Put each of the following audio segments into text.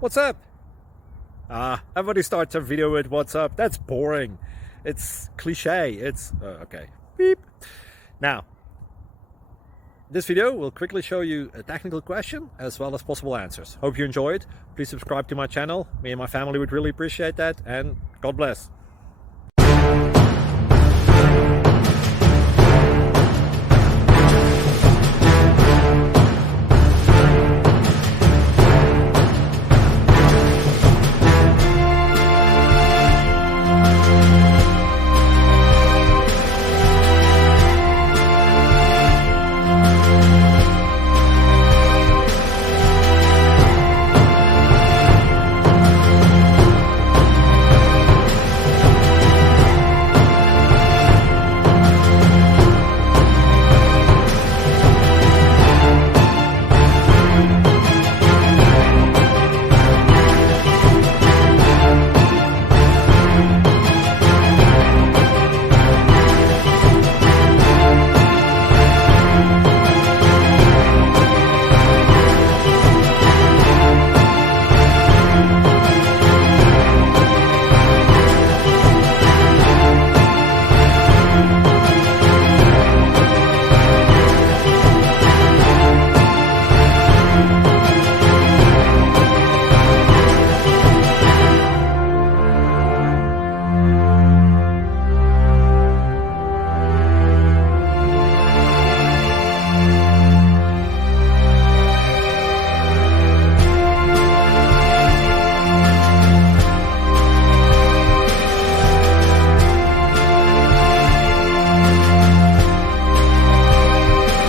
What's up? Everybody starts a video with what's up. That's boring. It's cliche. It's okay. Beep. Now, this video will quickly show you a technical question as well as possible answers. Hope you enjoy it. Please subscribe to my channel. Me and my family would really appreciate that, and God bless.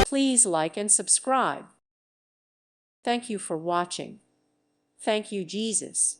Please like and subscribe. Thank you for watching. Thank you, Jesus.